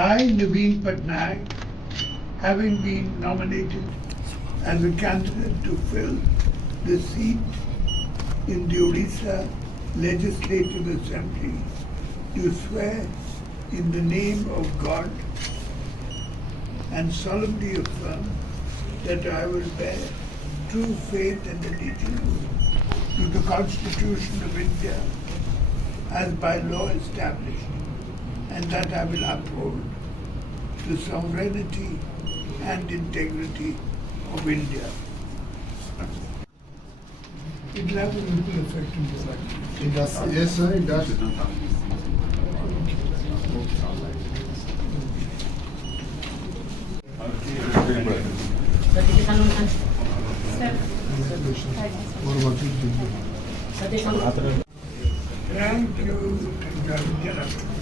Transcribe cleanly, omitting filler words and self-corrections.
I, Naveen Patnaik, having been nominated as a candidate to fill the seat in the Odisha Legislative Assembly, do swear in the name of God and solemnly affirm that I will bear true faith and allegiance to the Constitution of India as by law established, and that I will uphold the sovereignty and integrity of India. It will have a ripple effect in the country. It does. Yes, sir, it does. Thank you, Judge.